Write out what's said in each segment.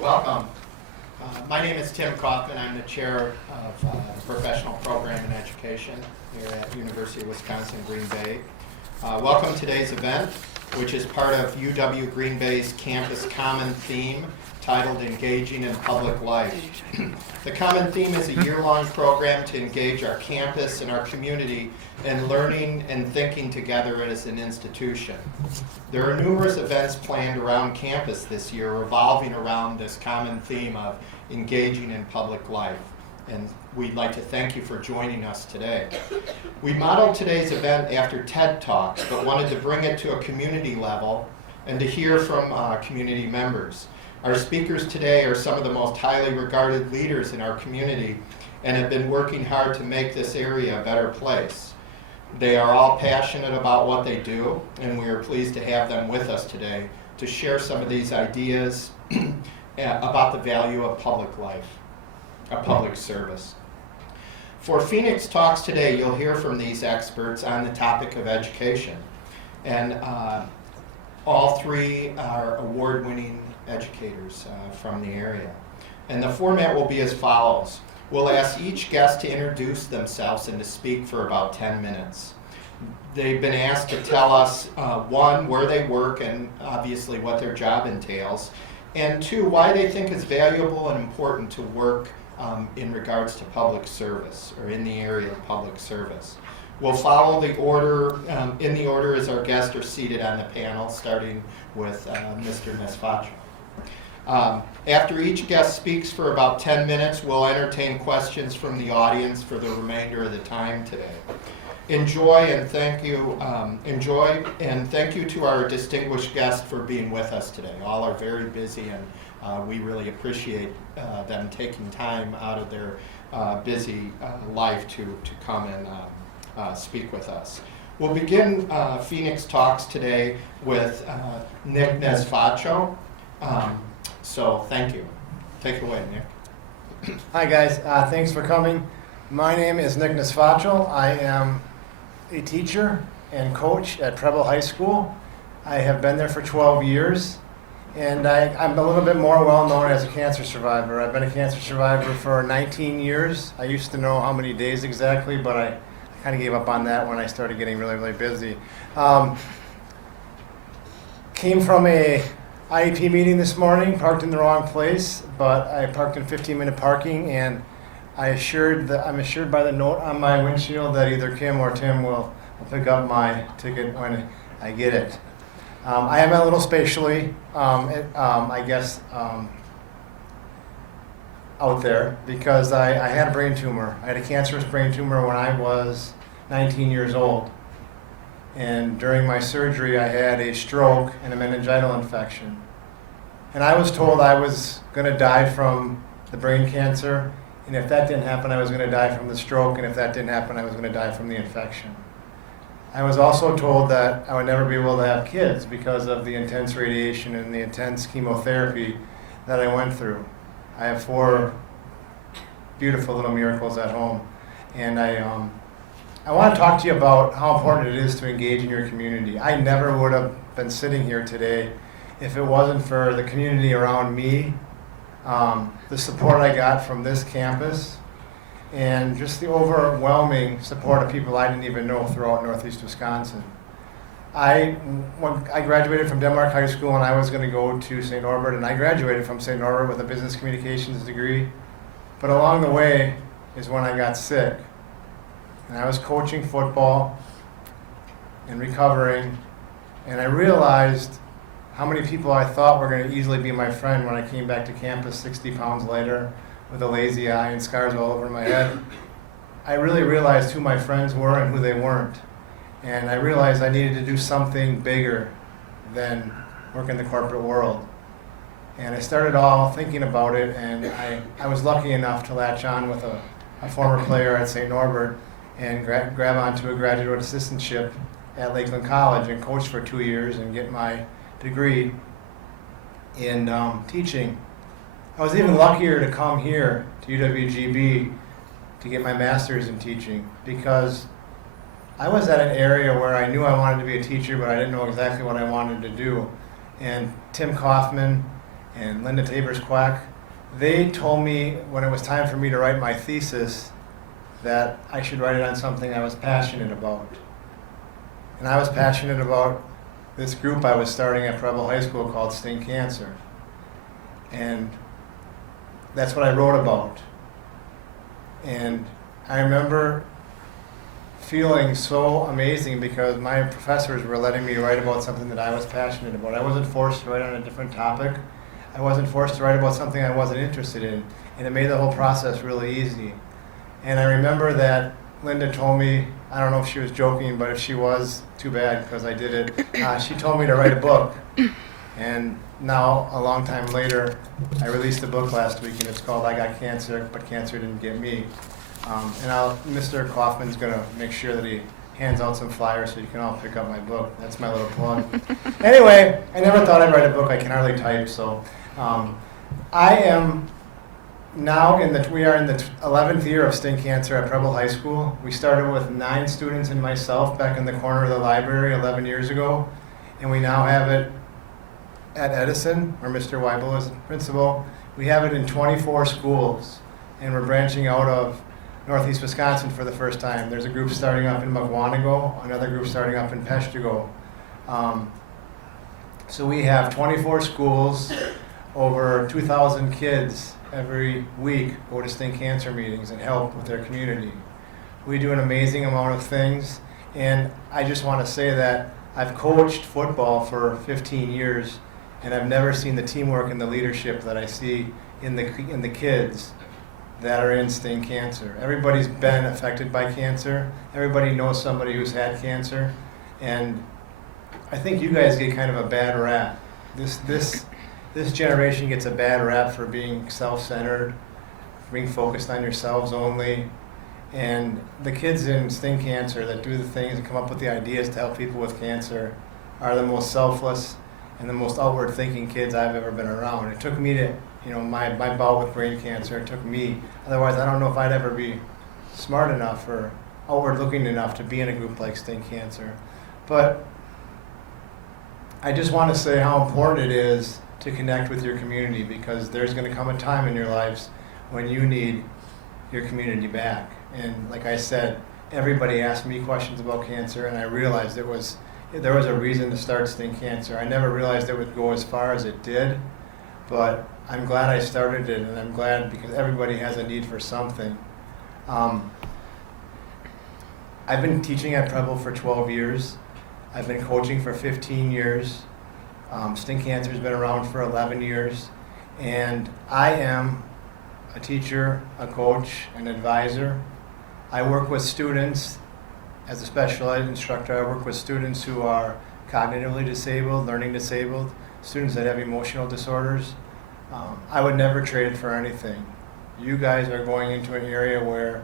Welcome. My name is Tim Kaufman. I'm the chair of the Professional Program in Education here at University of Wisconsin Green Bay. Welcome to today's event, which is part of UW Green Bay's Campus Common Theme titled Engaging in Public Life. The Common Theme is a year-long program to engage our campus and our community in learning and thinking together as an institution. There are numerous events planned around campus this year revolving around this common theme of engaging in public life. And we'd like to thank you for joining us today. We modeled today's event after TED Talks, but wanted to bring it to a community level and to hear from community members. Our speakers today are some of the most highly regarded leaders in our community and have been working hard to make this area a better place. They are all passionate about what they do, and we are pleased to have them with us today to share some of these ideas about the value of public life, of public service. For Phoenix Talks today, you'll hear from these experts on the topic of education. And all three are award-winning educators from the area. And the format will be as follows. We'll ask each guest to introduce themselves and to speak for about 10 minutes. They've been asked to tell us, one, where they work and obviously what their job entails, and two, why they think it's valuable and important to work in regards to public service or in the area of public service. We'll follow the order, in the order as our guests are seated on the panel, starting with Mr. Nesvacil. After each guest speaks for about 10 minutes, we'll entertain questions from the audience for the remainder of the time today. Enjoy and thank you to our distinguished guests for being with us today. All are very busy, and we really appreciate them taking time out of their busy life to come and speak with us. We'll begin Phoenix Talks today with Nick Nesvacil. So thank you. Take it away, Nick. Hi guys, thanks for coming. My name is Nick Nesvacil. I am a teacher and coach at Preble High School. I have been there for 12 years, and I'm a little bit more well known as a cancer survivor. I've been a cancer survivor for 19 years. I used to know how many days exactly, but I kind of gave up on that when I started getting really, really busy. Came from a IEP meeting this morning, parked in the wrong place, but I parked in 15-minute parking, and I'm assured by the note on my windshield that either Kim or Tim will pick up my ticket when I get it. I am a little spatially, I guess, out there because I had a brain tumor. I had a cancerous brain tumor when I was 19 years old. And during my surgery, I had a stroke and a meningital infection. And I was told I was going to die from the brain cancer, and if that didn't happen, I was going to die from the stroke, and if that didn't happen, I was going to die from the infection. I was also told that I would never be able to have kids because of the intense radiation and the intense chemotherapy that I went through. I have 4 beautiful little miracles at home, and I want to talk to you about how important it is to engage in your community. I never would have been sitting here today if it wasn't for the community around me, the support I got from this campus, and just the overwhelming support of people I didn't even know throughout Northeast Wisconsin. When I graduated from Denmark High School and I was going to go to St. Norbert, and I graduated from St. Norbert with a business communications degree, but along the way is when I got sick. And I was coaching football and recovering, and I realized how many people I thought were going to easily be my friend when I came back to campus 60 pounds later with a lazy eye and scars all over my head. I really realized who my friends were and who they weren't. And I realized I needed to do something bigger than work in the corporate world. And I started all thinking about it, and I was lucky enough to latch on with a former player at St. Norbert and grab onto a graduate assistantship at Lakeland College and coach for 2 years and get my degree in teaching. I was even luckier to come here to UWGB to get my master's in teaching because I was at an area where I knew I wanted to be a teacher, but I didn't know exactly what I wanted to do. And Tim Kaufman and Linda Tabers-Quack, they told me when it was time for me to write my thesis that I should write it on something I was passionate about. And I was passionate about this group I was starting at Preble High School called Sting Cancer. And that's what I wrote about. And I remember feeling so amazing because my professors were letting me write about something that I was passionate about. I wasn't forced to write on a different topic. I wasn't forced to write about something I wasn't interested in. And it made the whole process really easy. And I remember that Linda told me, I don't know if she was joking, but if she was, too bad because I did it. She told me to write a book. And now, a long time later, I released a book last week, and it's called I Got Cancer, but Cancer Didn't Get Me. Mr. Kaufman's going to make sure that he hands out some flyers so you can all pick up my book. That's my little plug. Anyway, I never thought I'd write a book. I can hardly type, so I am now we are in the 11th year of Sting Cancer at Preble High School. We started with 9 students and myself back in the corner of the library 11 years ago, and we now have it at Edison, where Mr. Weibel is principal. We have it in 24 schools, and we're branching out of Northeast Wisconsin for the first time. There's a group starting up in Mukwonago, another group starting up in Peshtigo. So we have 24 schools, over 2,000 kids every week go to Sting Cancer meetings and help with their community. We do an amazing amount of things, and I just want to say that I've coached football for 15 years, and I've never seen the teamwork and the leadership that I see in the kids that are in Sting Cancer. Everybody's been affected by cancer. Everybody knows somebody who's had cancer, and I think you guys get kind of a bad rap. This generation gets a bad rap for being self-centered, being focused on yourselves only. And the kids in Sting Cancer that do the things and come up with the ideas to help people with cancer are the most selfless and the most outward-thinking kids I've ever been around. It took me to, my bout with brain cancer, it took me. Otherwise, I don't know if I'd ever be smart enough or outward-looking enough to be in a group like Sting Cancer. But I just want to say how important it is to connect with your community, because there's going to come a time in your lives when you need your community back. And like I said, everybody asked me questions about cancer, and I realized there was a reason to start Sting Cancer. I never realized it would go as far as it did, but I'm glad I started it, and I'm glad because everybody has a need for something. I've been teaching at Preble for 12 years. I've been coaching for 15 years. Sting Cancer has been around for 11 years, and I am a teacher, a coach, an advisor. I work with students as a special ed instructor. I work with students who are cognitively disabled, learning disabled, students that have emotional disorders. I would never trade it for anything. You guys are going into an area where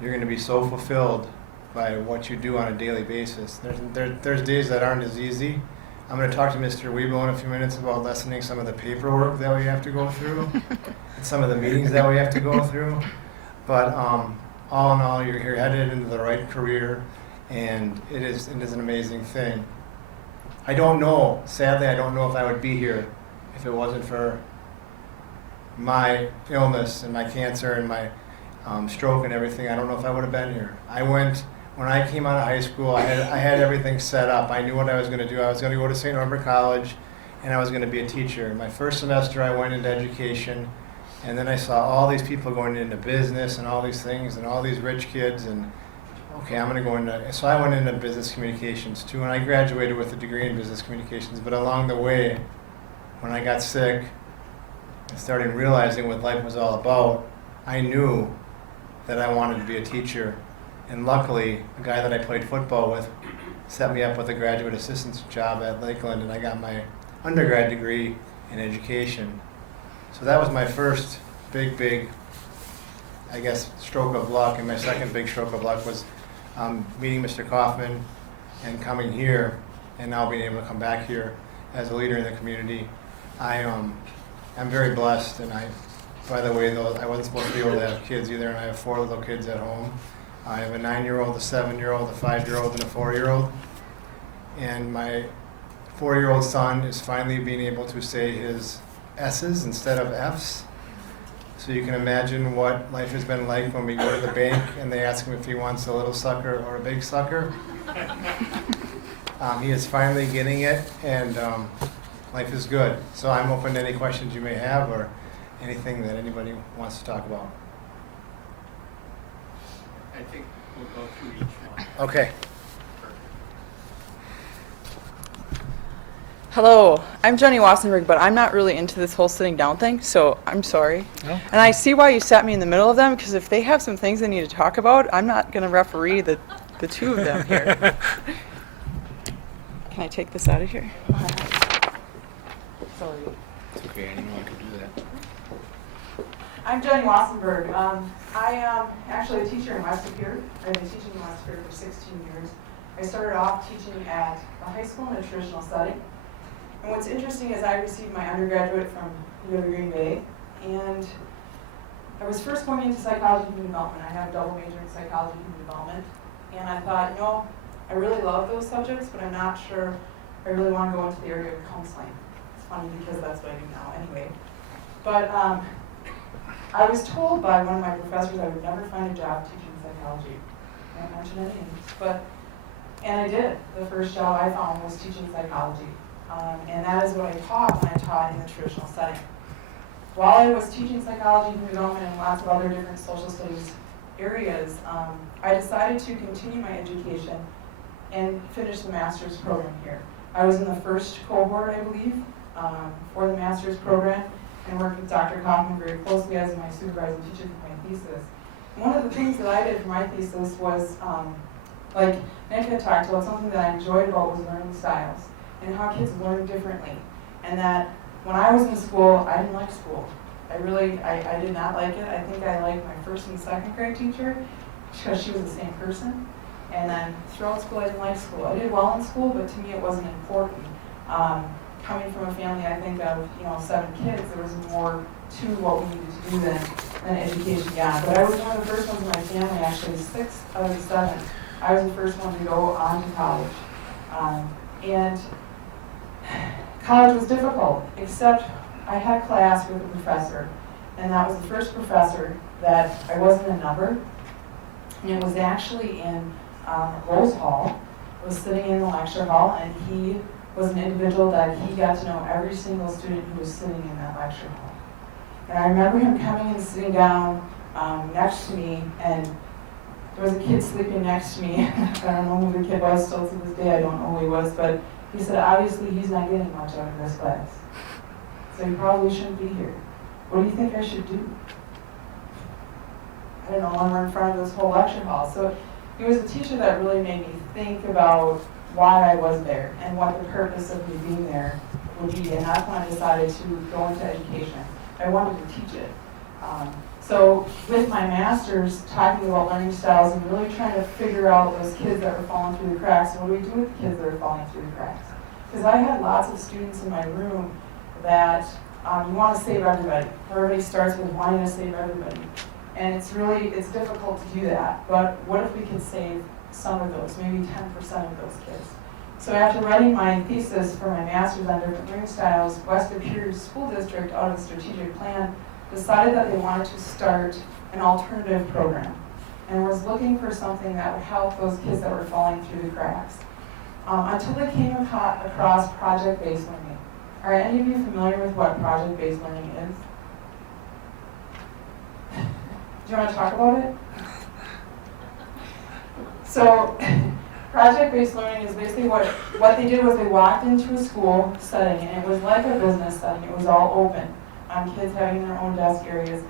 you're going to be so fulfilled by what you do on a daily basis. There's days that aren't as easy. I'm going to talk to Mr. Weibel in a few minutes about lessening some of the paperwork that we have to go through, and some of the meetings that we have to go through. But all in all, you're headed into the right career, and it is an amazing thing. Sadly, I don't know if I would be here if it wasn't for my illness and my cancer and my stroke and everything. I don't know if I would have been here. When I came out of high school, I had everything set up. I knew what I was going to do. I was going to go to St. Norbert College, and I was going to be a teacher. My first semester, I went into education, and then I saw all these people going into business and all these things and all these rich kids, and okay, I'm going to go into, so I went into business communications too, and I graduated with a degree in business communications. But along the way, when I got sick and started realizing what life was all about, I knew that I wanted to be a teacher. And luckily, a guy that I played football with set me up with a graduate assistant's job at Lakeland, and I got my undergrad degree in education. So that was my first big, I guess, stroke of luck. And my second big stroke of luck was meeting Mr. Kaufman and coming here, and now being able to come back here as a leader in the community. I'm very blessed, and by the way, though, I wasn't supposed to be able to have kids either, and I have 4 little kids at home. I have a 9-year-old, a 7-year-old, a 5-year-old, and a 4-year-old. And my 4-year-old son is finally being able to say his S's instead of F's. So you can imagine what life has been like when we go to the bank and they ask him if he wants a little sucker or a big sucker. He is finally getting it, and life is good. So I'm open to any questions you may have or anything that anybody wants to talk about. I think we'll go through each one. Okay. Hello, I'm Jenny Wassenberg, but I'm not really into this whole sitting down thing, so I'm sorry. No. And I see why you sat me in the middle of them, because if they have some things they need to talk about, I'm not going to referee the two of them here. Can I take this out of here? Sorry. It's okay, I didn't know I could do that. I'm Jenny Wassenberg. I am actually a teacher in Pere. I've been teaching in Pere for 16 years. I started off teaching at a high school in a traditional setting. And what's interesting is I received my undergraduate from Green Bay, and I was first going into psychology and human development. I have a double major in psychology and human development. And I thought, I really love those subjects, but I'm not sure I really want to go into the area of counseling. It's funny because that's what I do now anyway. But I was told by one of my professors I would never find a job teaching psychology. I won't mention any names, and I did. The first job I found was teaching psychology. And that is what I taught when I taught in the traditional setting. While I was teaching psychology, human development, and lots of other different social studies areas, I decided to continue my education and finish the master's program here. I was in the first cohort, I believe, for the master's program, and worked with Dr. Kaufman very closely as my supervising teacher for my thesis. And one of the things that I did for my thesis was, like Nick had talked about, something that I enjoyed about was learning styles and how kids learn differently. And that when I was in school, I didn't like school. I did not like it. I think I liked my first and second grade teacher because she was the same person. And then throughout school, I didn't like school. I did well in school, but to me it wasn't important. Coming from a family, I think of 7 kids, there was more to what we needed to do than education got. But I was one of the first ones in my family, actually 6 out of 7. I was the first one to go on to college. And college was difficult, except I had class with a professor, and that was the first professor that I wasn't a number, and it was actually in Rose Hall. I was sitting in the lecture hall, and he was an individual that he got to know every single student who was sitting in that lecture hall. And I remember him coming and sitting down next to me, and there was a kid sleeping next to me. I don't know who the kid was, still to this day I don't know who he was, but he said, obviously he's not getting much out of this class, so he probably shouldn't be here. What do you think I should do? I don't know, when we're in front of this whole lecture hall. So he was a teacher that really made me think about why I was there and what the purpose of me being there would be, and that's when I decided to go into education. I wanted to teach it. So with my master's, talking about learning styles and really trying to figure out those kids that were falling through the cracks, what do we do with the kids that are falling through the cracks? Because I had lots of students in my room that you want to save everybody. Everybody starts with wanting to save everybody. And it's difficult to do that. But what if we could save some of those, maybe 10% of those kids? So after writing my thesis for my master's on different learning styles, West Pere School District, out of the strategic plan, decided that they wanted to start an alternative program and was looking for something that would help those kids that were falling through the cracks. Until they came across project-based learning. Are any of you familiar with what project-based learning is? Do you want to talk about it? So, project-based learning is basically what they did was they walked into a school setting, and it was like a business setting. It was all open. Kids having their own desk areas.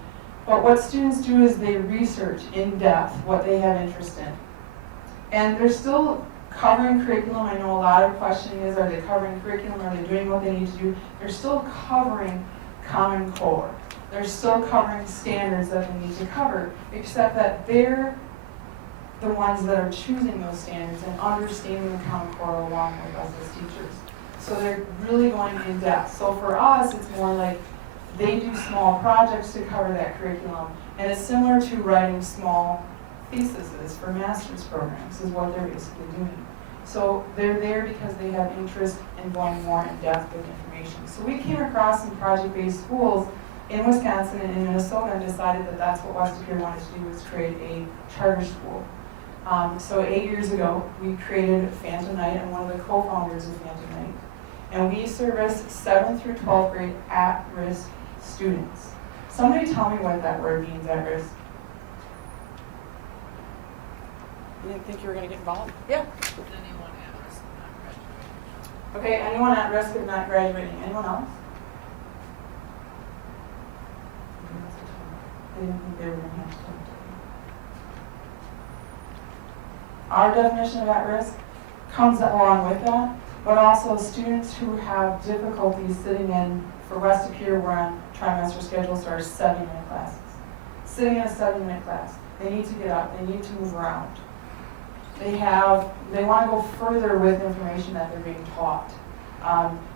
But what students do is they research in depth what they have interest in. And they're still covering curriculum. I know a lot of questioning is, are they covering curriculum? Are they doing what they need to do? They're still covering Common Core. They're still covering standards that they need to cover, except that they're the ones that are choosing those standards and understanding the Common Core along with us as teachers. So they're really going in depth. So for us, it's more like they do small projects to cover that curriculum, and it's similar to writing small theses for master's programs is what they're basically doing. So they're there because they have interest in going more in depth with information. So we came across some project-based schools in Wisconsin and in Minnesota and decided that that's what West Pere wanted to do, was create a charter school. So 8 years ago, we created Phantom Night. I'm one of the co-founders of Phantom Night. And we service 7th through 12th grade at-risk students. Somebody tell me what that word means, at-risk. You didn't think you were going to get involved? Yeah. Anyone at risk of not graduating. Okay, anyone at risk of not graduating? Anyone else? They didn't think they were going to have to. Our definition of at risk comes along with that, but also students who have difficulties sitting in, for West Pere, we're on trimester schedules, so our 7-minute classes. Sitting in a 7-minute class, they need to get up, they need to move around. They want to go further with information that they're being taught.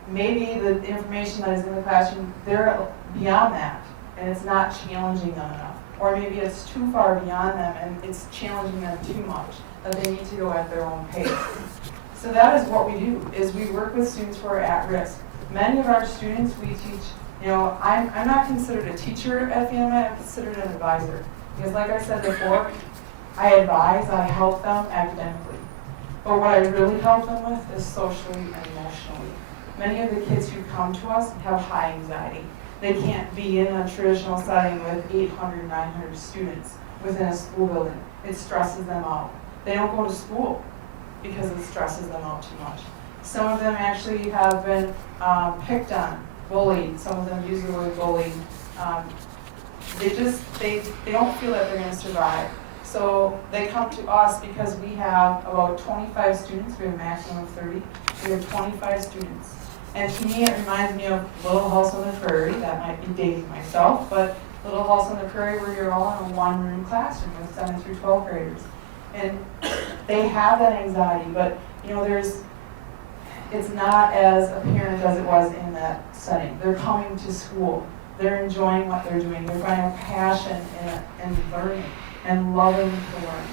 Maybe the information that is in the classroom, they're beyond that, and it's not challenging them enough. Or maybe it's too far beyond them, and it's challenging them too much, that they need to go at their own pace. So that is what we do, is we work with students who are at risk. Many of our students we teach, I'm not considered a teacher at FNMI, I'm considered an advisor. Because like I said before, I advise, I help them academically. But what I really help them with is socially and emotionally. Many of the kids who come to us have high anxiety. They can't be in a traditional setting with 800, 900 students within a school building. It stresses them out. They don't go to school because it stresses them out too much. Some of them actually have been picked on, bullied. Some of them use the word bullied. They don't feel that they're going to survive. So they come to us because we have about 25 students. We have a maximum of 30. We have 25 students. And to me, it reminds me of Little House on the Prairie. That might be dating myself, but Little House on the Prairie, where you're all in a one-room classroom with 7 through 12 graders. And they have that anxiety, but it's not as apparent as it was in that setting. They're coming to school. They're enjoying what they're doing. They're finding a passion in learning and loving to learn.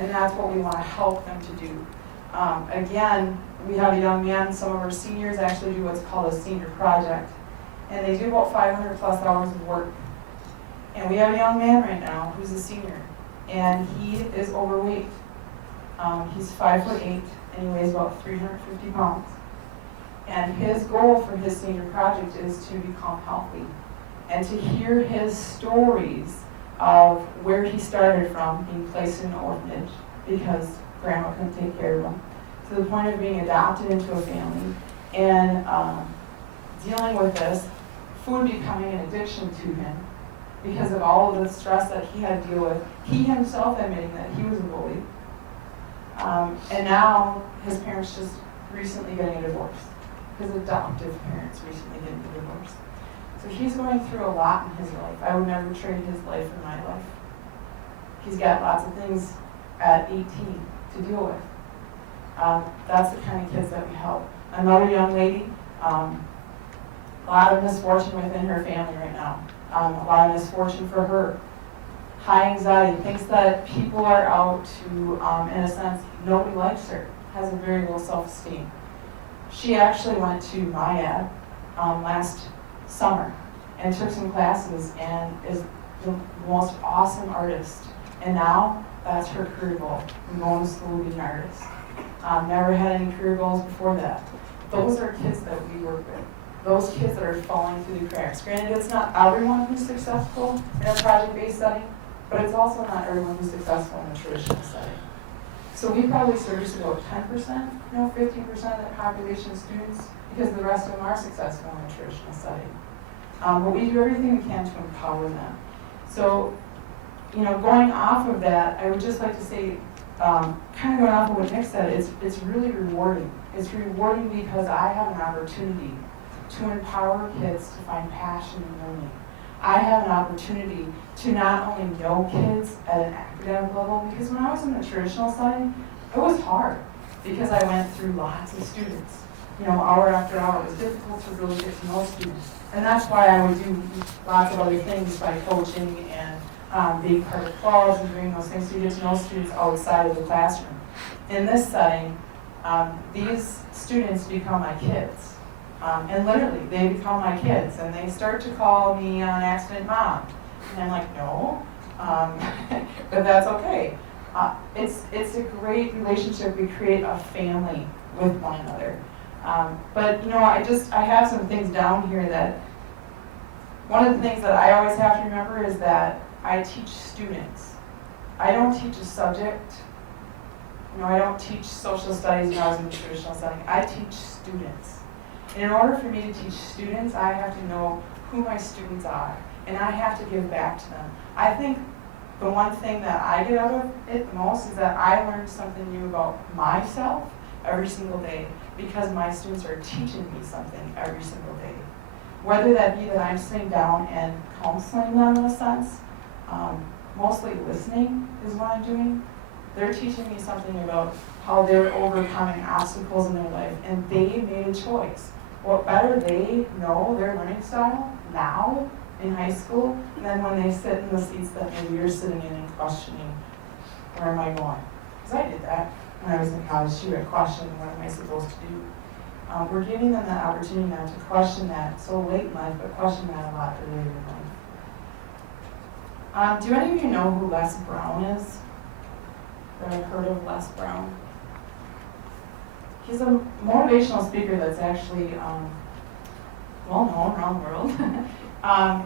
And that's what we want to help them to do. Again, we have a young man. Some of our seniors actually do what's called a senior project. And they do about 500 plus hours of work. And we have a young man right now who's a senior. And he is overweight. He's 5'8", and he weighs about 350 pounds. And his goal for his senior project is to become healthy. And to hear his stories of where he started from, being placed in an orphanage because grandma couldn't take care of him, to the point of being adopted into a family, and dealing with this, food becoming an addiction to him because of all of the stress that he had to deal with, he himself admitting that he was a bully. And now his parents just recently getting a divorce. His adoptive parents recently getting a divorce. So he's going through a lot in his life. I would never trade his life for my life. He's got lots of things at 18 to deal with. That's the kind of kids that we help. Another young lady, a lot of misfortune within her family right now. A lot of misfortune for her. High anxiety, thinks that people are out to, in a sense, nobody likes her, has a very low self-esteem. She actually went to MIAD last summer and took some classes and is the most awesome artist. And now that's her career goal. I'm going to school to be an artist. Never had any career goals before that. Those are kids that we work with. Those kids that are falling through the cracks. Granted, it's not everyone who's successful in a project-based setting, but it's also not everyone who's successful in a traditional setting. So we probably service about 10%, 15% of the population of students, because the rest of them are successful in a traditional setting. But we do everything we can to empower them. So, going off of that, I would just like to say, kind of going off of what Nick said, it's really rewarding. It's rewarding because I have an opportunity to empower kids to find passion in learning. I have an opportunity to not only know kids at an academic level, because when I was in a traditional setting, it was hard because I went through lots of students. Hour after hour, it was difficult to really get to know students. And that's why I would do lots of other things by coaching and being part of clubs and doing those things so you get to know students outside of the classroom. In this setting, These students become my kids. And literally, they become my kids, and they start to call me on accident mom. And I'm like, no, but that's okay. It's a great relationship. We create a family with one another. But you know, I have some things down here that, one of the things that I always have to remember is that I teach students. I don't teach a subject. You know, I don't teach social studies when I was in the traditional setting. I teach students. And in order for me to teach students, I have to know who my students are, and I have to give back to them. I think the one thing that I get out of it the most is that I learn something new about myself every single day, because my students are teaching me something every single day. Whether that be that I'm sitting down and counseling them in a sense, mostly listening is what I'm doing. They're teaching me something about how they're overcoming obstacles in their life, and they made a choice. What better they know their learning style now in high school than when they sit in the seats that maybe you're sitting in and questioning, where am I going? Because I did that when I was in college too. I questioned, what am I supposed to do? We're giving them that opportunity now to question that so late in life, but question that a lot earlier in life. Do any of you know who Les Brown is? Or have heard of Les Brown? He's a motivational speaker that's actually well known around the world.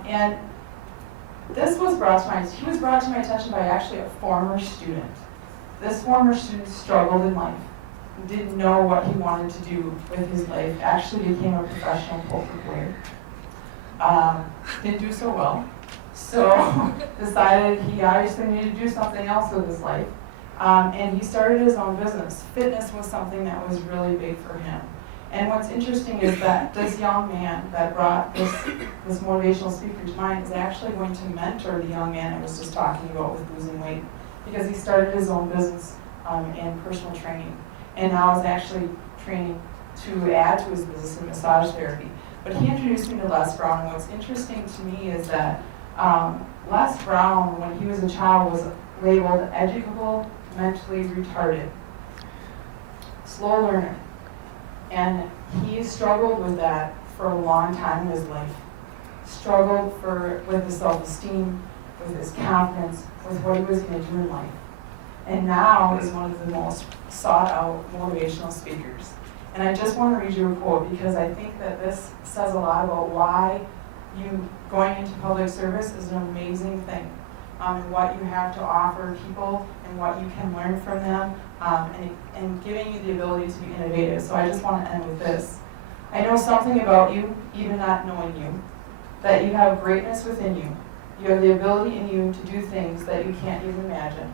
And this was he was brought to my attention by actually a former student. This former student struggled in life, didn't know what he wanted to do with his life, actually became a professional poker player. Didn't do so well, so decided he obviously needed to do something else with his life. And he started his own business. Fitness was something that was really big for him. And what's interesting is that this young man that brought this motivational speaker to mind is actually going to mentor the young man I was just talking about with losing weight, because he started his own business in personal training, and now is actually training to add to his business in massage therapy. But he introduced me to Les Brown, and what's interesting to me is that Les Brown, when he was a child, was labeled educable, mentally retarded, slow learner. And he struggled with that for a long time in his life. Struggled with his self-esteem, with his confidence, with what he was going to do in life. And now is one of the most sought-out motivational speakers. And I just want to read you a quote, because I think that this says a lot about why you going into public service is an amazing thing. And what you have to offer people and what you can learn from them, and giving you the ability to be innovative. So I just want to end with this. I know something about you, even not knowing you, that you have greatness within you. You have the ability in you to do things that you can't even imagine.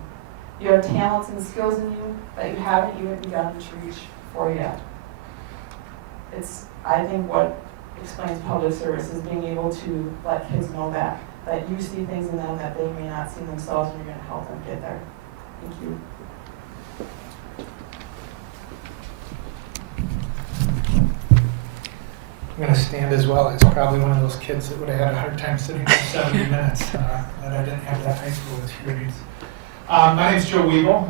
You have talents and skills in you that you haven't even begun to reach for yet. It's, I think, what explains public service is being able to let kids know that you see things in them that they may not see themselves, and you're going to help them get there. Thank you. I'm going to stand as well. As probably one of those kids that would have had a hard time sitting for 70 minutes, that I didn't have that high school experience. My name's Joe Weibel.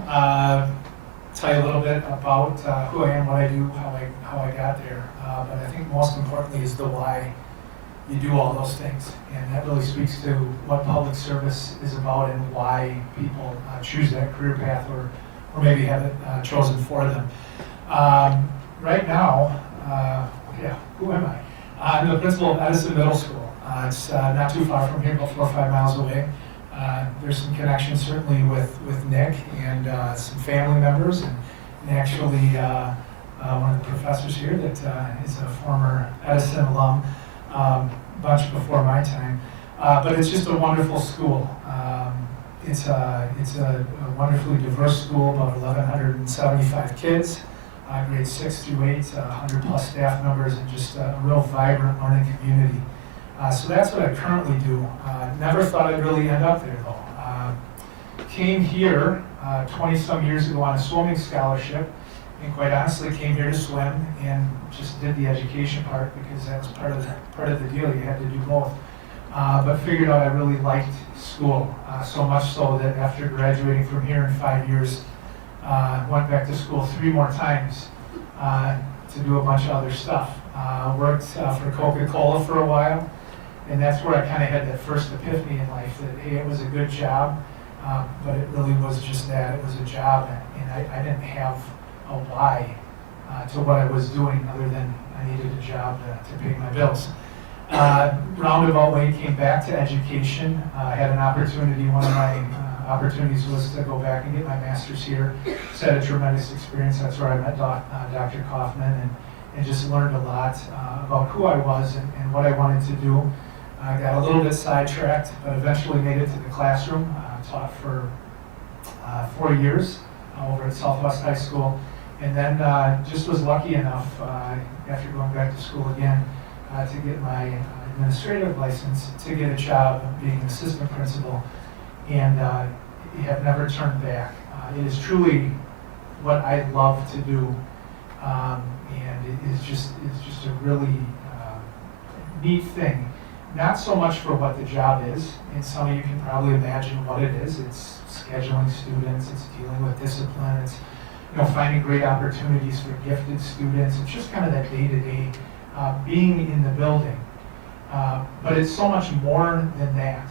Tell you a little bit about who I am, what I do, how I got there. But I think most importantly is the why you do all those things. And that really speaks to what public service is about and why people choose that career path or maybe have it chosen for them. Right now, who am I? I'm the principal of Edison Middle School. It's not too far from here, about 4 or 5 miles away. There's some connections certainly with Nick and some family members, and actually one of the professors here that is a former Edison alum, bunch before my time. But it's just a wonderful school. It's a wonderfully diverse school, about 1,175 kids. Grades 6 through 8, 100 plus staff members, and just a real vibrant learning community. So that's what I currently do. Never thought I'd really end up there though. Came here 20 some years ago on a swimming scholarship, and quite honestly came here to swim and just did the education part because that was part of the deal. You had to do both. But figured out I really liked school, so much so that after graduating from here in 5 years, went back to school 3 more times to do a bunch of other stuff. Worked for Coca-Cola for a while, and that's where I kind of had that first epiphany in life that, hey, it was a good job, but it really was just that. It was a job, and I didn't have a why to what I was doing other than I needed a job to pay my bills. Roundabout way came back to education. I had an opportunity, one of my opportunities was to go back and get my master's here. It's had a tremendous experience. That's where I met Dr. Kaufman and just learned a lot about who I was and what I wanted to do. I got a little bit sidetracked, but eventually made it to the classroom. Taught for 4 years over at Southwest High School, and then just was lucky enough after going back to school again to get my administrative license, to get a job being an assistant principal, and have never turned back. It is truly what I love to do, and it is just a really neat thing. Not so much for what the job is, and some of you can probably imagine what it is. It's scheduling students, it's dealing with discipline, it's finding great opportunities for gifted students. It's just kind of that day-to-day being in the building. But it's so much more than that.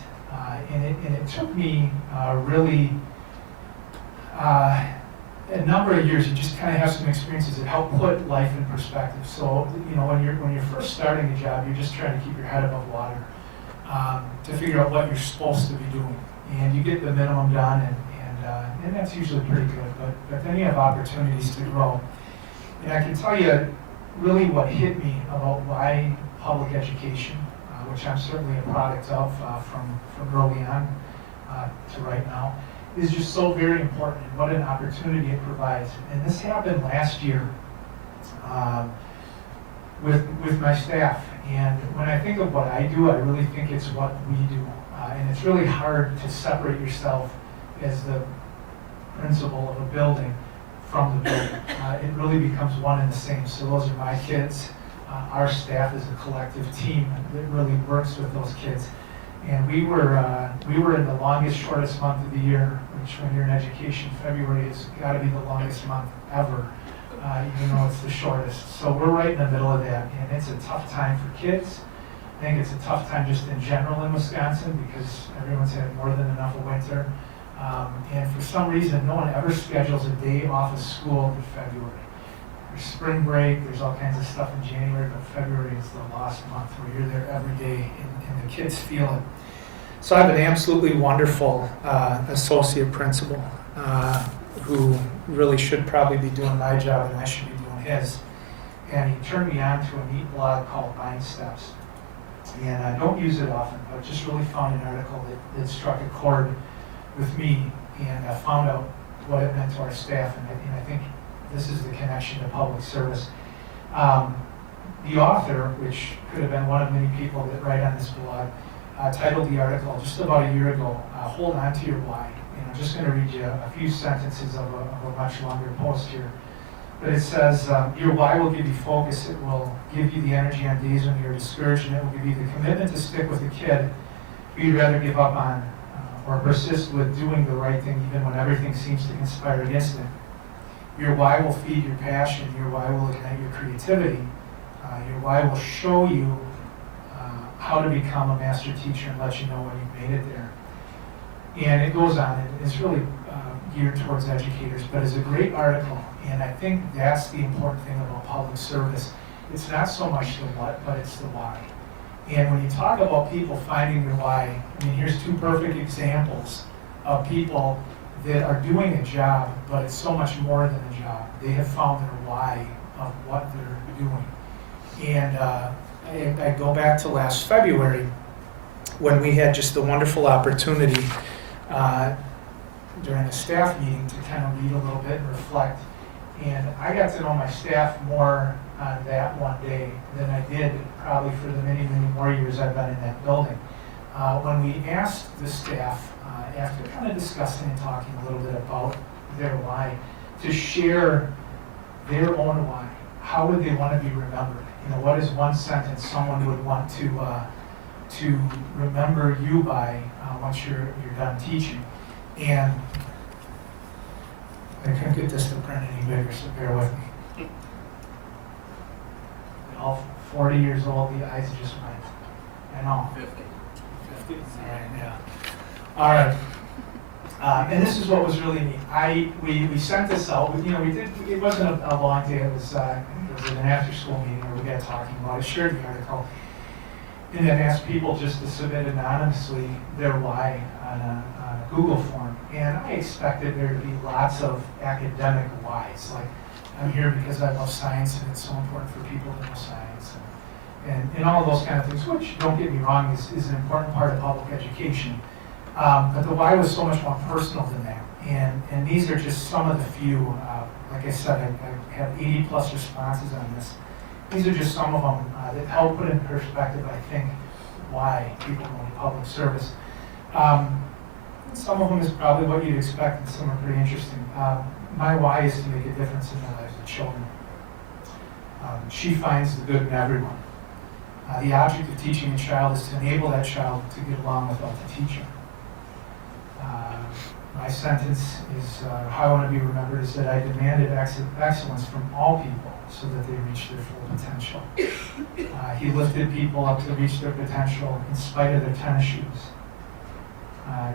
And it took me really a number of years. You just kind of have some experiences that help put life in perspective. So when you're first starting a job, you're just trying to keep your head above water to figure out what you're supposed to be doing, and you get the minimum done, and that's usually pretty good. But then you have opportunities to grow. And I can tell you really what hit me about why public education, which I'm certainly a product of from early on to right now, is just so very important, and what an opportunity it provides. And this happened last year with my staff. And when I think of what I do, I really think it's what we do. And it's really hard to separate yourself as the principal of a building from the building. It really becomes one and the same. So those are my kids. Our staff is a collective team that really works with those kids. And we were in the longest, shortest month of the year, which when you're in education, February has got to be the longest month ever, even though it's the shortest. So we're right in the middle of that, and it's a tough time for kids. I think it's a tough time just in general in Wisconsin because everyone's had more than enough of winter. And for some reason, no one ever schedules a day off of school in February. There's spring break, there's all kinds of stuff in January, but February is the lost month where you're there every day and the kids feel it. So I have an absolutely wonderful associate principal who really should probably be doing my job and I should be doing his. And he turned me on to a neat blog called Mind Steps. And I don't use it often, but just really found an article that struck a chord with me, and I found out what it meant to our staff, and I think this is the connection to public service. The author, which could have been one of many people that write on this blog, titled the article just about a year ago, Hold On to Your Why. And I'm just going to read you a few sentences of a much longer post here. But it says, your why will give you focus, it will give you the energy on days when you're discouraged, and it will give you the commitment to stick with a kid who you'd rather give up on or persist with doing the right thing even when everything seems to conspire against it. Your why will feed your passion, your why will ignite your creativity, your why will show you how to become a master teacher and let you know when you've made it there. And it goes on, and it's really geared towards educators, but it's a great article, and I think that's the important thing about public service. It's not so much the what, but it's the why. And when you talk about people finding their why, I mean, here's two perfect examples of people that are doing a job, but it's so much more than a job. They have found their why of what they're doing. And I go back to last February when we had just the wonderful opportunity during a staff meeting to kind of read a little bit and reflect. And I got to know my staff more on that one day than I did probably for the many, many more years I've been in that building. When we asked the staff, after kind of discussing and talking a little bit about their why, to share their own why, how would they want to be remembered? What is one sentence someone would want to remember you by once you're done teaching? And I couldn't get this to print any bigger, so bear with me. all 40 years old, the eyes just went. I know. 50. 50. All right, yeah. All right. And this is what was really neat. We sent this out. It wasn't a long day. It was an after-school meeting where we got talking about it. Shared the article, and then asked people just to submit anonymously their why on a Google form. And I expected there to be lots of academic whys, like I'm here because I love science and it's so important for people to know science, and all of those kind of things. Which, don't get me wrong, is an important part of public education. But the why was so much more personal than that. And these are just some of the few, like I said, I have 80 plus responses on this. These are just some of them that help put in perspective, I think, why people go into public service. Some of them is probably what you'd expect, and some are pretty interesting. My why is to make a difference in the lives of children. She finds the good in everyone. The object of teaching a child is to enable that child to get along without the teacher. My sentence is, how I want to be remembered is that I demanded excellence from all people so that they reach their full potential. He lifted people up to reach their potential in spite of their tennis shoes.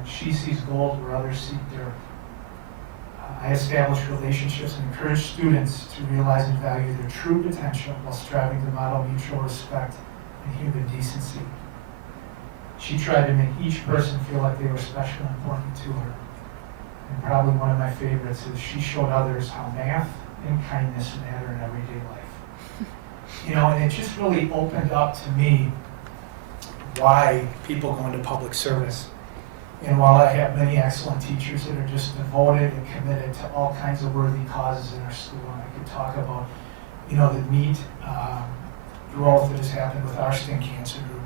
She sees gold where others seek dirt. I establish relationships and encourage students to realize and value their true potential while striving to model mutual respect and human decency. She tried to make each person feel like they were special and important to her. And probably one of my favorites is she showed others how math and kindness matter in everyday life. And it just really opened up to me why people go into public service. And while I have many excellent teachers that are just devoted and committed to all kinds of worthy causes in our school, and I could talk about, the neat growth that has happened with our skin cancer group.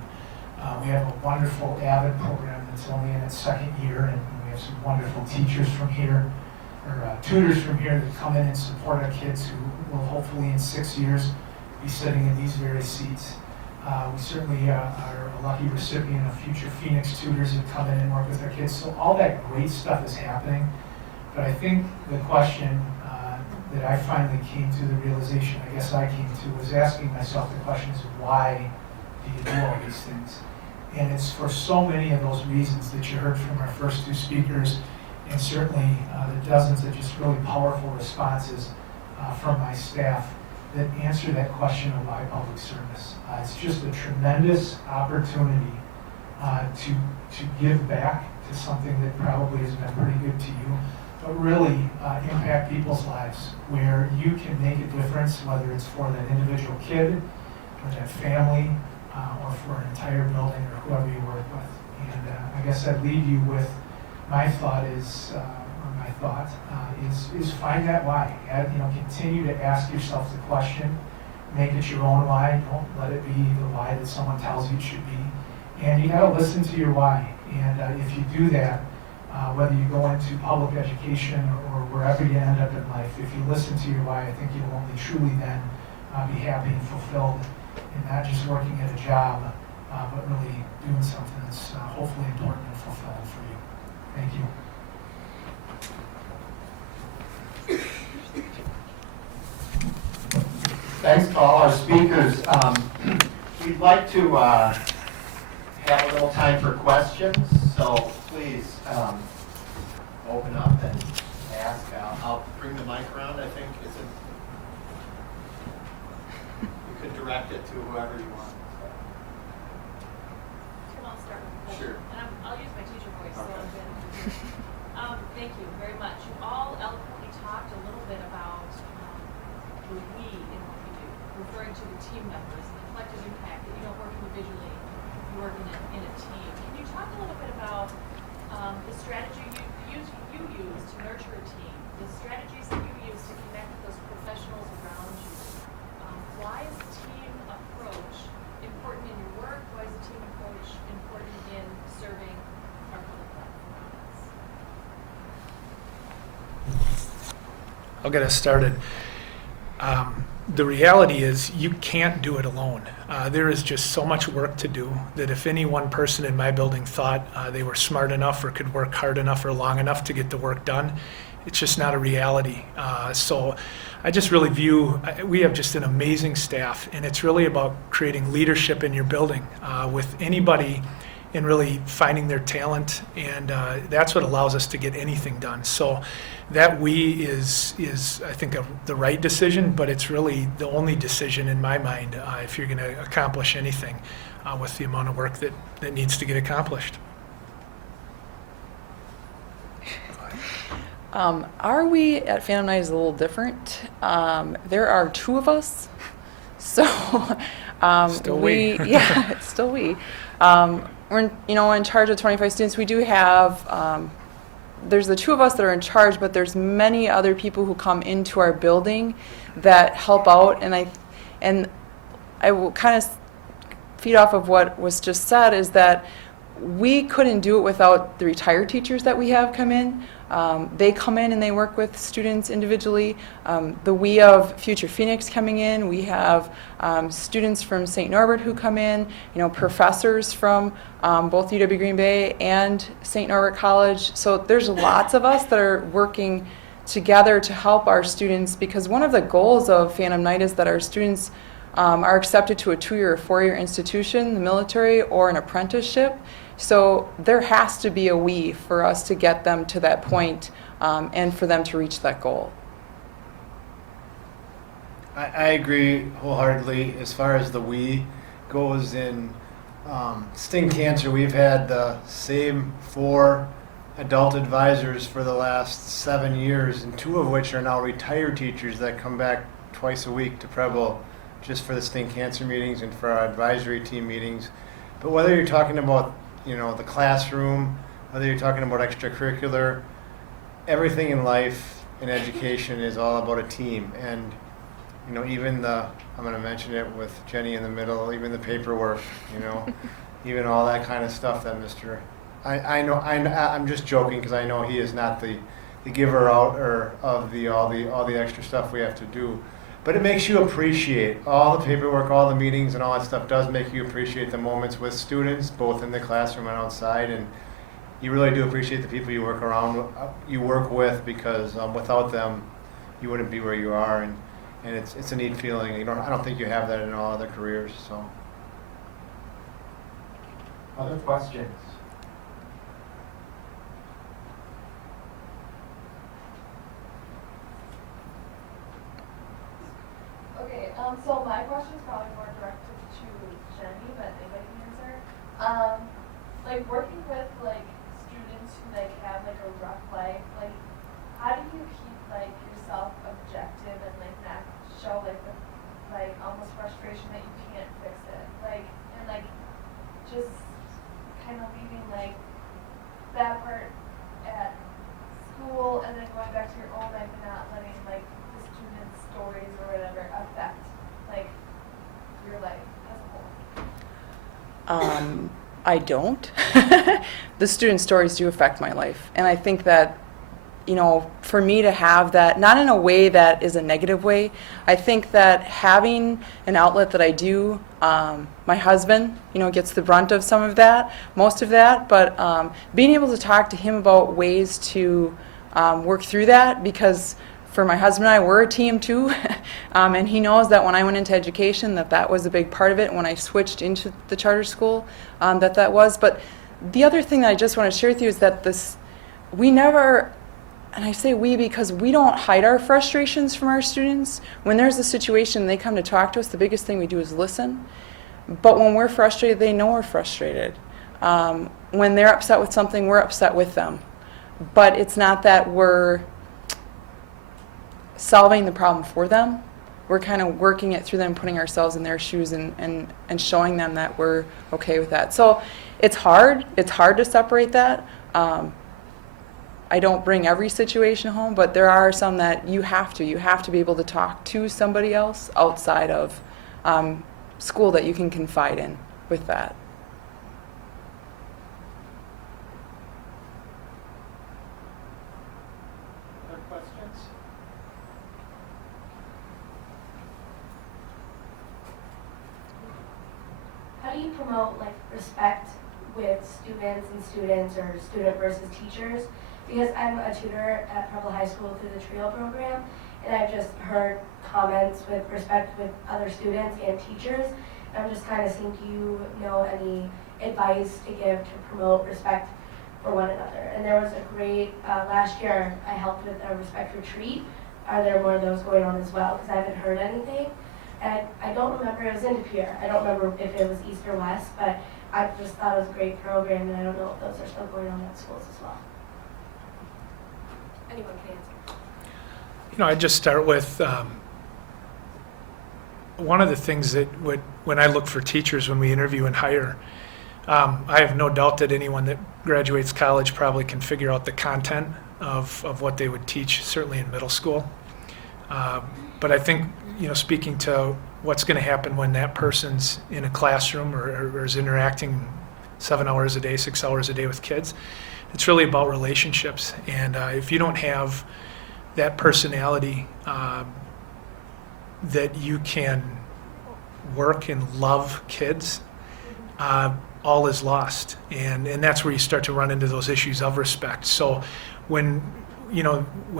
We have a wonderful AVID program that's only in its second year, and we have some wonderful teachers from here, or tutors from here that come in and support our kids who will hopefully in 6 years be sitting in these very seats. We certainly are a lucky recipient of future Phoenix tutors who come in and work with our kids. So all that great stuff is happening. But I think the question that I finally came to, the realization I guess I came to, was asking myself the questions of why do you do all these things? And it's for so many of those reasons that you heard from our first two speakers, and certainly the dozens of just really powerful responses from my staff that answer that question of why public service. It's just a tremendous opportunity to give back to something that probably has been pretty good to you, but really impact people's lives, where you can make a difference, whether it's for that individual kid, or that family, or for an entire building, or whoever you work with. And I guess I'd leave you with my thought is, is find that why. Continue to ask yourself the question, make it your own why. Don't let it be the why that someone tells you it should be. And you got to listen to your why. And if you do that, whether you go into public education or wherever you end up in life, if you listen to your why, I think you'll only truly then be happy and fulfilled, and not just working at a job, but really doing something that's hopefully important and fulfilling for you. Thank you. Thanks to all our speakers. We'd like to have a little time for questions, so please open up and ask. I'll bring the mic around. I think you could direct it to whoever you want. I'll start with the Sure. And I'll use my teacher voice, so Okay. I'm good. Thank you very much. You all eloquently talked a little bit about the we in what we do, referring to the team members and the collective impact that you don't work individually, you work in a team. Can you talk a little bit about the strategy you use to nurture a team, the strategies that you use to connect with those professionals around you? Why is the team approach important in your work? Why is the team approach important in serving our public platforms? I'll get us started. The reality is you can't do it alone. There is just so much work to do that if any one person in my building thought they were smart enough or could work hard enough or long enough to get the work done, it's just not a reality. So I just really view, we have just an amazing staff, and it's really about creating leadership in your building with anybody and really finding their talent, and that's what allows us to get anything done. So that we is I think the right decision, but it's really the only decision in my mind if you're going to accomplish anything with the amount of work that needs to get accomplished. Are we at Phantom Night is a little different. There are 2 of us, so Still we. yeah, it's still we. We're in charge of 25 students. We do have there's the 2 of us that are in charge, but there's many other people who come into our building that help out, and I will kind of feed off of what was just said, is that we couldn't do it without the retired teachers that we have come in. They come in and they work with students individually. We of Future Phoenix coming in. We have students from St. Norbert who come in, professors from both UW Green Bay and St. Norbert College. So there's lots of us that are working together to help our students, because one of the goals of Phantom Night is that our students are accepted to a 2-year or 4-year institution, the military, or an apprenticeship. So there has to be a we for us to get them to that point, and for them to reach that goal. I agree wholeheartedly. As far as the we goes in Sting Cancer, we've had the same 4 adult advisors for the last 7 years, and 2 of which are now retired teachers that come back twice a week to Preble just for the Sting Cancer meetings and for our advisory team meetings. But whether you're talking about the classroom, whether you're talking about extracurricular, everything in life and education is all about a team. And even I'm going to mention it with Jenny in the middle, even the paperwork, even all that kind of stuff that I'm just joking, because I know he is not the giver out or of all the extra stuff we have to do. But it makes you appreciate all the paperwork, all the meetings, and all that stuff does make you appreciate the moments with students, both in the classroom and outside. And you really do appreciate the people you work with, because without them, you wouldn't be where you are. And it's a neat feeling. I don't think you have that in all other careers. So. Other questions? Okay, so my question is probably more directed to Jenny, but anybody can answer. Working with students who have a rough life, how do you keep yourself objective and not show the almost frustration that you can't fix it, and just kind of leaving that part at school and then going back to your own life and not letting the students' stories or whatever affect your life as a whole? I don't. The student stories do affect my life, and I think that for me to have that, not in a way that is a negative way, I think that having an outlet that I do, my husband, gets the brunt of some of that, most of that, but being able to talk to him about ways to work through that, because for my husband and I, we're a team too, and he knows that when I went into education that was a big part of it. When I switched into the charter school, that was. But the other thing that I just want to share with you is that we never, and I say we because we don't hide our frustrations from our students. When there's a situation they come to talk to us, the biggest thing we do is listen. But when we're frustrated, they know we're frustrated. When they're upset with something, we're upset with them. But it's not that we're solving the problem for them. We're kind of working it through them, putting ourselves in their shoes and showing them that we're okay with that. So it's hard. It's hard to separate that. I don't bring every situation home, but there are some that you have to be able to talk to somebody else outside of school that you can confide in with that. Other questions? How do you promote respect with students or student versus teachers, because I'm a tutor at Preble High School through the TRIO program, and I've just heard comments with respect with other students and teachers. I'm just kind of seeing, do you know any advice to give to promote respect for one another? And there was a great, last year I helped with a respect retreat. Are there more of those going on as well? Because I haven't heard anything. And I don't remember, it was in Pere. I don't remember if it was East or West, but I just thought it was a great program, and I don't know if those are still going on at schools as well. Anyone can answer. You know, I'd just start with one of the things that when I look for teachers when we interview and hire, I have no doubt that anyone that graduates college probably can figure out the content of what they would teach, certainly in middle school. But I think, you know, speaking to what's going to happen when that person's in a classroom or is interacting 7 hours a day, 6 hours a day with kids, it's really about relationships. And if you don't have that personality that you can work and love kids, all is lost. And that's where you start to run into those issues of respect. So when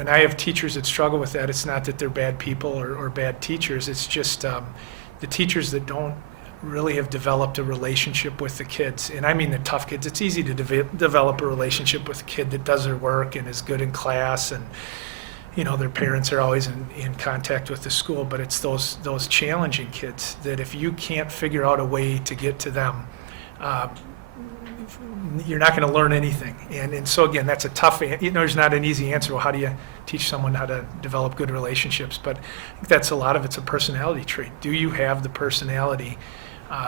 I have teachers that struggle with that, it's not that they're bad people or bad teachers. It's just the teachers that don't really have developed a relationship with the kids. And I mean the tough kids. It's easy to develop a relationship with a kid that does their work and is good in class, and you know, their parents are always in contact with the school. But it's those challenging kids that if you can't figure out a way to get to them, you're not going to learn anything. And so again, that's a tough, there's not an easy answer. Well, how do you teach someone how to develop good relationships? But I think that's a lot of it's a personality trait. Do you have the personality,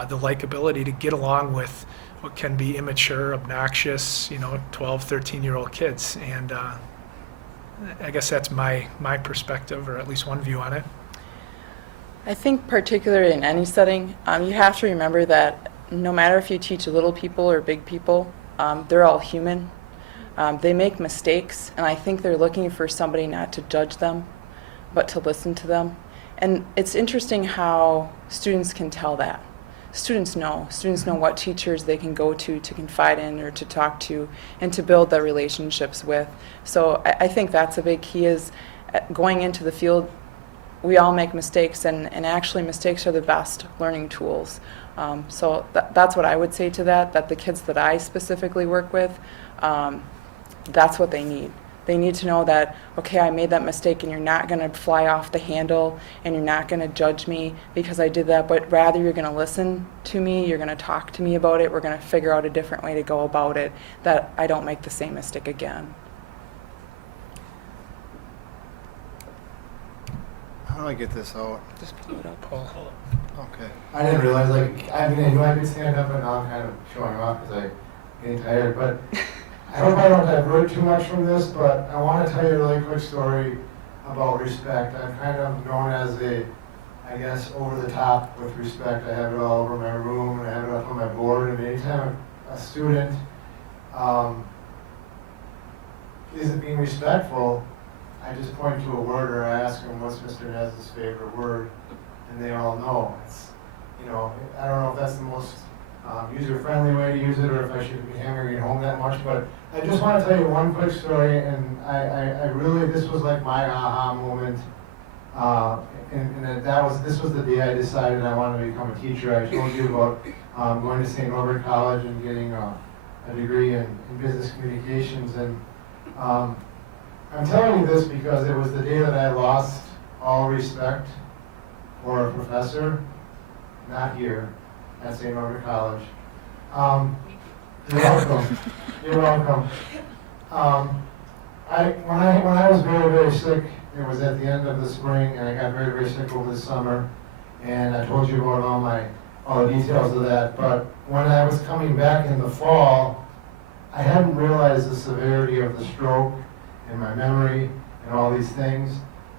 the likability to get along with what can be immature, obnoxious, 12, 13-year-old kids? And I guess that's my perspective, or at least one view on it. I think particularly in any setting, you have to remember that no matter if you teach little people or big people, they're all human. They make mistakes, and I think they're looking for somebody not to judge them, but to listen to them. And it's interesting how students can tell that. Students know what teachers they can go to confide in or to talk to and to build their relationships with. So I think that's a big key, is going into the field. We all make mistakes, and actually mistakes are the best learning tools. So that's what I would say to that the kids that I specifically work with, that's what they need. They need to know that, okay, I made that mistake, and you're not going to fly off the handle, and you're not going to judge me because I did that, but rather you're going to listen to me, you're going to talk to me about it, we're going to figure out a different way to go about it, that I don't make the same mistake again. How do I get this out? Just pull it up. Paul. Okay. I didn't realize, I knew I could stand up, and now I'm kind of showing off because I'm getting tired, but I hope I don't divert too much from this, but I want to tell you a really quick story about respect. I'm kind of known as I guess, over the top with respect. I have it all over my room, and I have it up on my board, and anytime a student isn't being respectful, I just point to a word, or I ask them, what's Mr. Nez's favorite word? And they all know. It's, I don't know if that's the most user-friendly way to use it, or if I should be hammering it home that much, but I just want to tell you one quick story, and I really, this was like my aha moment, this was the day I decided I wanted to become a teacher. I told you about going to St. Norbert College and getting a degree in business communications, and I'm telling you this because it was the day that I lost all respect for a professor, not here, at St. Norbert College. You're welcome. You're welcome. When I was very, very sick, it was at the end of the spring, and I got very, very sick over the summer, and I told you about all the details of that, but when I was coming back in the fall, I hadn't realized the severity of the stroke and my memory and all these things.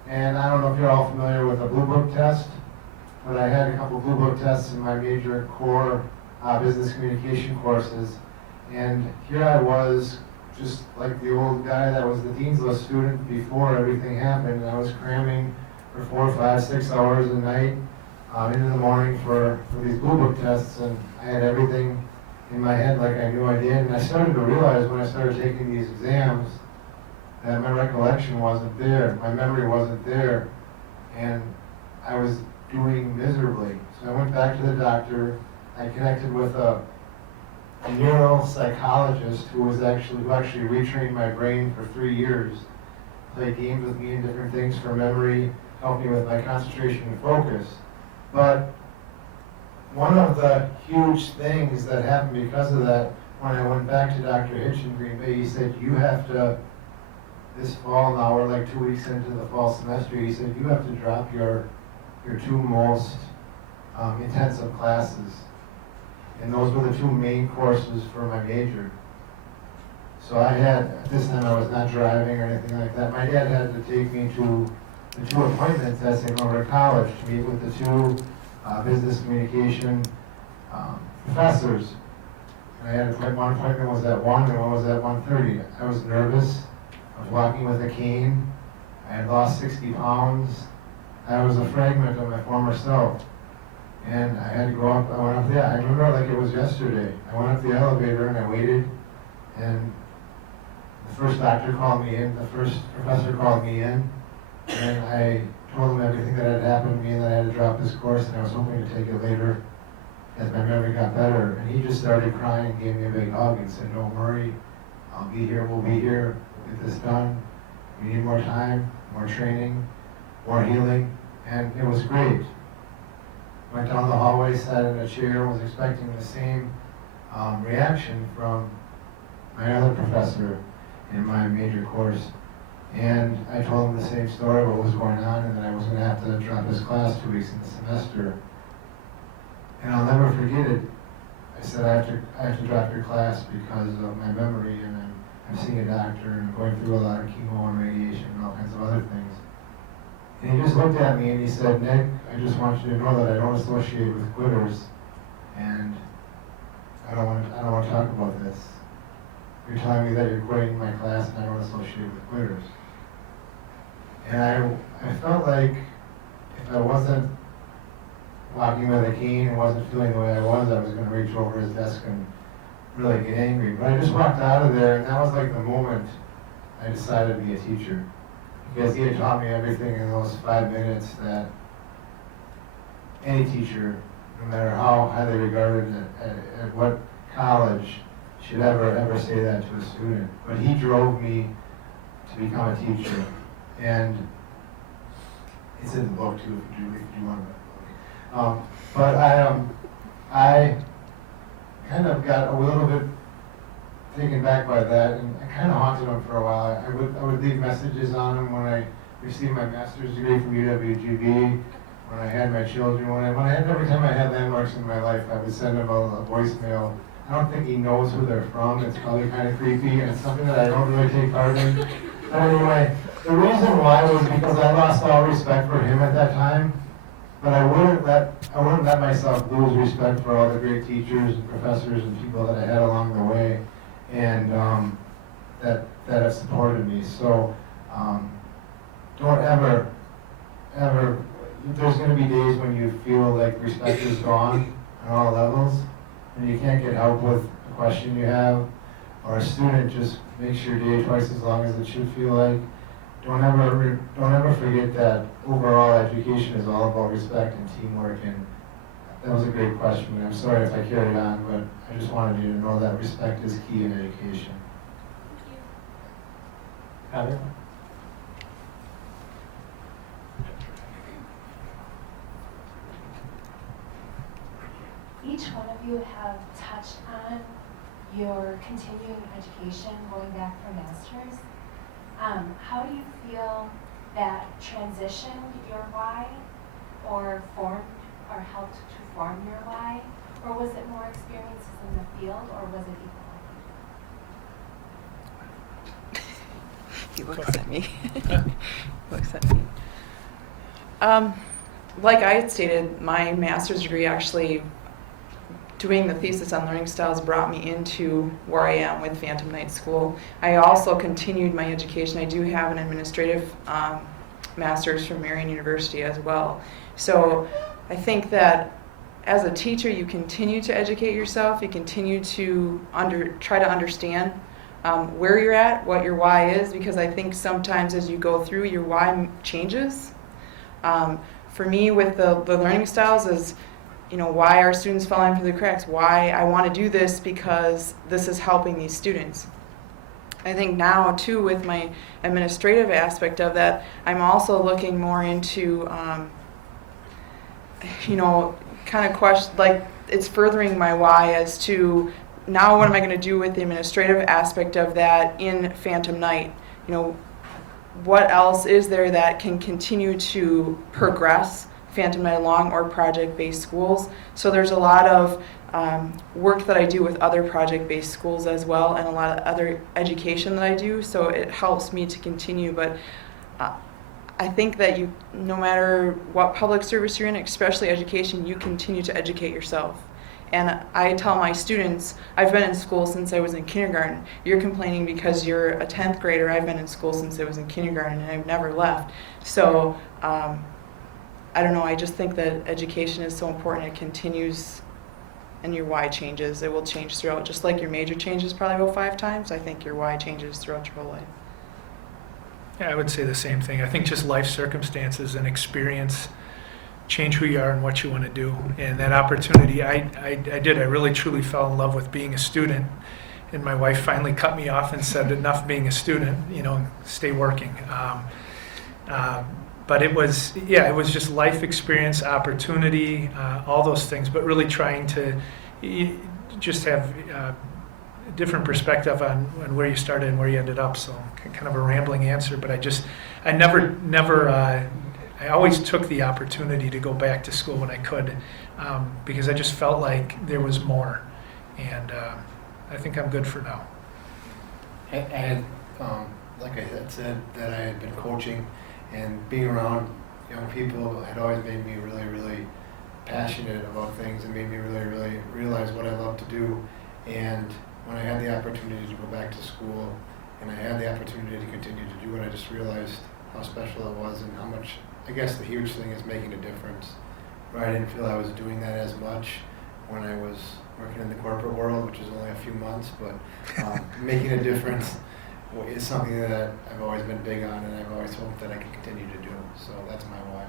And I don't know if you're all familiar with a Blue Book test, but I had a couple Blue Book tests in my major core business communication courses. And here I was, just like the old guy that was the Dean's List student before everything happened. I was cramming for 4, 5, 6 hours a night into the morning for these Blue Book tests, and I had everything in my head like I knew I did. And I started to realize when I started taking these exams that my recollection wasn't there, my memory wasn't there, and I was doing miserably. So I went back to the doctor. I connected with a neuropsychologist who actually retrained my brain for 3 years, played games with me and different things for memory, helped me with my concentration and focus. But one of the huge things that happened because of that, when I went back to Dr. Hitch in Green Bay, he said, you have to, this fall now, we're like 2 weeks into the fall semester, he said, you have to drop your 2 most intensive classes. And those were the 2 main courses for my major. So I had, at this time I was not driving or anything like that. My dad had to take me to the 2 appointments at St. Norbert College to meet with the 2 business communication professors. And I had one appointment was at 1 and one was at 1:30. I was nervous. I was walking with a cane. I had lost 60 pounds. I was a fragment of my former self. And I had to go up, I went up there, I remember it like it was yesterday. I went up the elevator and I waited, and the first doctor called me in, the first professor called me in, and I told him everything that had happened to me and that I had to drop this course, and I was hoping to take it later as my memory got better. And he just started crying and gave me a big hug and said, don't worry, I'll be here, we'll be here, we'll get this done. We need more time, more training, more healing, and it was great. Went down the hallway, sat in a chair, was expecting the same reaction from my other professor in my major course. And I told him the same story, what was going on, and that I was going to have to drop his class 2 weeks in the semester. And I'll never forget it. I said, I have to drop your class because of my memory, and I'm seeing a doctor, and I'm going through a lot of chemo and radiation and all kinds of other things. And he just looked at me and he said, Nick, I just want you to know that I don't associate with quitters, and I don't want to talk about this. You're telling me that you're quitting my class and I don't associate with quitters. And I felt like if I wasn't walking with a cane and wasn't feeling the way I was going to reach over his desk and really get angry. But I just walked out of there, and that was like the moment I decided to be a teacher. Because he had taught me everything in those 5 minutes that any teacher, no matter how highly regarded at what college, should ever say that to a student. But he drove me to become a teacher. And it's in the book too, if you want to. But I kind of got a little bit taken back by that, and I kind of haunted him for a while. I would leave messages on him when I received my master's degree from UWGB, when I had my children, every time I had landmarks in my life, I would send him a voicemail. I don't think he knows who they're from. It's probably kind of creepy, and it's something that I don't really take part in. But anyway, the reason why was because I lost all respect for him at that time. But I wouldn't let myself lose respect for all the great teachers and professors and people that I had along the way, and that have supported me. So don't ever. There's going to be days when you feel like respect is gone on all levels, and you can't get help with a question you have, or a student just makes your day twice as long as it should feel like. Don't ever forget that overall education is all about respect and teamwork. And that was a great question. And I'm sorry if I carried on, but I just wanted you to know that respect is key in education. Thank you. Heather? Each one of you have touched on your continuing education going back for master's. How do you feel that transitioned your why, or formed or helped to form your why? Or was it more experiences in the field, or was it equal? He looks at me. He looks at me. Like I had stated, my master's degree actually, doing the thesis on learning styles brought me into where I am with Phantom Night School. I also continued my education. I do have an administrative master's from Marian University as well. So I think that as a teacher, you continue to educate yourself. You continue to try to understand where you're at, what your why is, because I think sometimes as you go through, your why changes. For me, with the learning styles is, why are students falling through the cracks? Why I want to do this because this is helping these students. I think now, too, with my administrative aspect of that, I'm also looking more into, kind of question, like, it's furthering my why as to now what am I going to do with the administrative aspect of that in Phantom Night? What else is there that can continue to progress Phantom Night along or project-based schools? So there's a lot of work that I do with other project-based schools as well, and a lot of other education that I do, so it helps me to continue. But I think that no matter what public service you're in, especially education, you continue to educate yourself. And I tell my students, I've been in school since I was in kindergarten. You're complaining because you're a 10th grader. I've been in school since I was in kindergarten, and I've never left. So I don't know, I just think that education is so important. It continues, and your why changes. It will change throughout. Just like your major changes probably about 5 times, I think your why changes throughout your whole life. Yeah, I would say the same thing. I think just life circumstances and experience change who you are and what you want to do. And that opportunity, I did. I really truly fell in love with being a student. And my wife finally cut me off and said, enough being a student, stay working. But it was just life experience, opportunity, all those things, but really trying to just have a different perspective on where you started and where you ended up. So kind of a rambling answer, but I always took the opportunity to go back to school when I could, because I just felt like there was more. And I think I'm good for now. I had, like I had said, that I had been coaching, and being around young people had always made me really, really passionate about things, and made me really, really realize what I love to do. And when I had the opportunity to go back to school, and I had the opportunity to continue to do it, I just realized how special it was and how much, I guess the huge thing is making a difference. Where I didn't feel I was doing that as much when I was working in the corporate world, which is only a few months, but making a difference is something that I've always been big on, and I've always hoped that I can continue to do. So that's my why.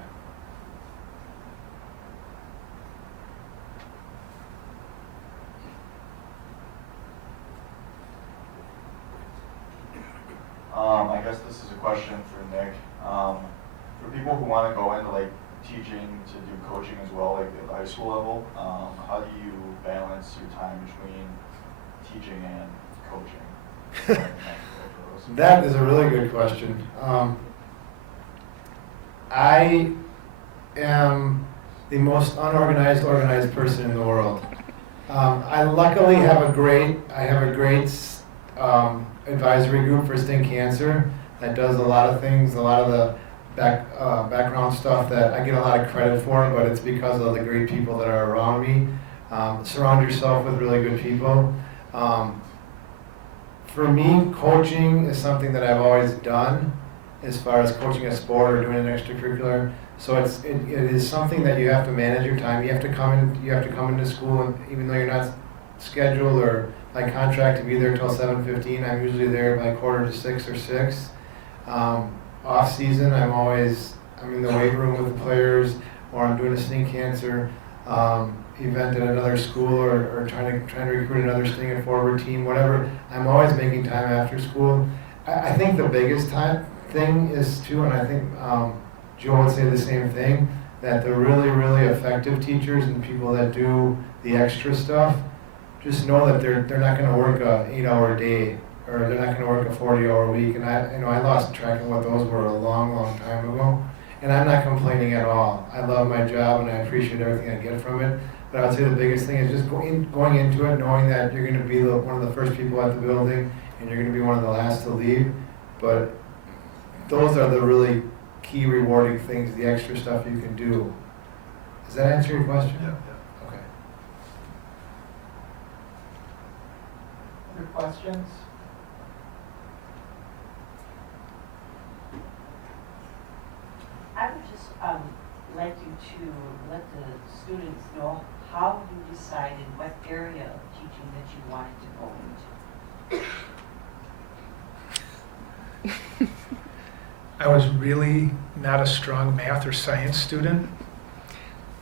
I guess this is a question for Nick. For people who want to go into teaching to do coaching as well, at the high school level, how do you balance your time between teaching and coaching? That is a really good question. I am the most unorganized, organized person in the world. I luckily have a great advisory group for skin cancer that does a lot of things, a lot of the background stuff that I get a lot of credit for, but it's because of the great people that are around me. Surround yourself with really good people. For me, coaching is something that I've always done, as far as coaching a sport or doing an extracurricular. So it is something that you have to manage your time. You have to come into school, and even though you're not scheduled or by contract to be there till 7:15, I'm usually there by 5:45 or 6. Off season, I'm in the weight room with the players, or I'm doing a skin cancer event at another school, or trying to recruit another sting and forward team, whatever. I'm always making time after school. I think the biggest thing is too, and I think Joe would say the same thing, that the really, really effective teachers and people that do the extra stuff just know that they're not going to work a 8-hour day, or they're not going to work a 40-hour week. And I lost track of what those were a long, long time ago. And I'm not complaining at all. I love my job and I appreciate everything I get from it. But I would say the biggest thing is just going into it, knowing that you're going to be one of the first people at the building, and you're going to be one of the last to leave. But those are the really key rewarding things, the extra stuff you can do. Does that answer your question? Yeah. Okay. Other questions? I would just like you to let the students know how you decided what area of teaching that you wanted to go into. I was really not a strong math or science student.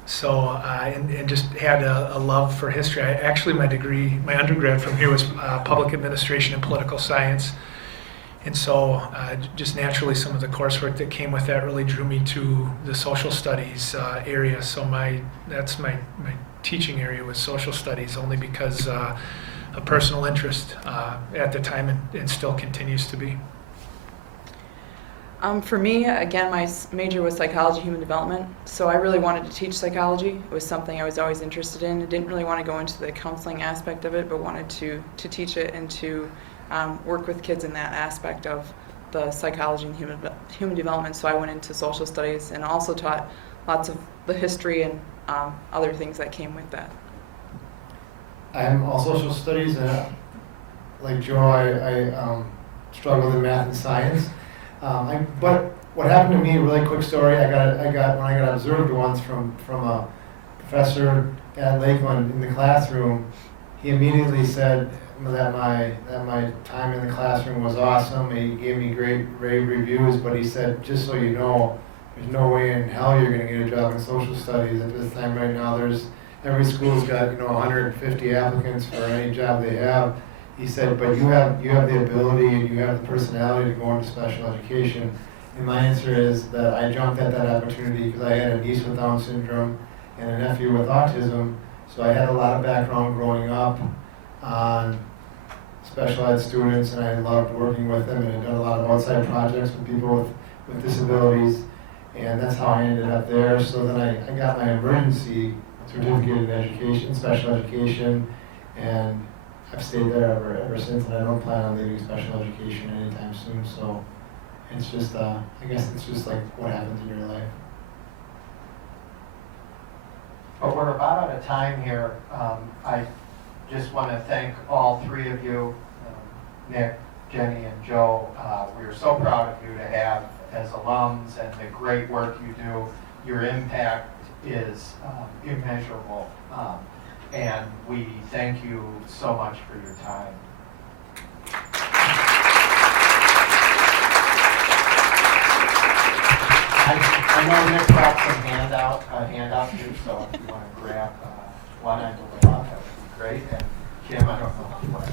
So, and just had a love for history. Actually, my undergrad from here was public administration and political science. And so, just naturally, some of the coursework that came with that really drew me to the social studies area. So that's my teaching area was social studies, only because a personal interest at the time and still continues to be. For me, again, my major was psychology, human development, so I really wanted to teach psychology. It was something I was always interested in. I didn't really want to go into the counseling aspect of it, but wanted to teach it and to work with kids in that aspect of the psychology and human development. So I went into social studies and also taught lots of the history and other things that came with that. I'm all social studies, and like Joe, I struggled in math and science. But what happened to me, a really quick story, when I got observed once from a professor at Lakeland in the classroom, he immediately said that my time in the classroom was awesome. He gave me great rave reviews, but he said, just so you know, there's no way in hell you're going to get a job in social studies at this time right now. Every school's got 150 applicants for any job they have. He said, but you have the ability and you have the personality to go into special education. And my answer is that I jumped at that opportunity because I had a niece with Down syndrome and a nephew with autism. So I had a lot of background growing up on special ed students, and I loved working with them, and I've done a lot of outside projects with people with disabilities. And that's how I ended up there. So then I got my emergency certificate in education, special education, and I've stayed there ever since, and I don't plan on leaving special education anytime soon. So it's just, I guess it's just like what happens in your life. But we're about out of time here. I just want to thank all three of you, Nick, Jenny, and Joe. We're so proud of you to have as alums and the great work you do. Your impact is immeasurable. And we thank you so much for your time. I know Nick brought some handout too, so if you want to grab one, I believe that would be great. And Kim, I don't know if you want to.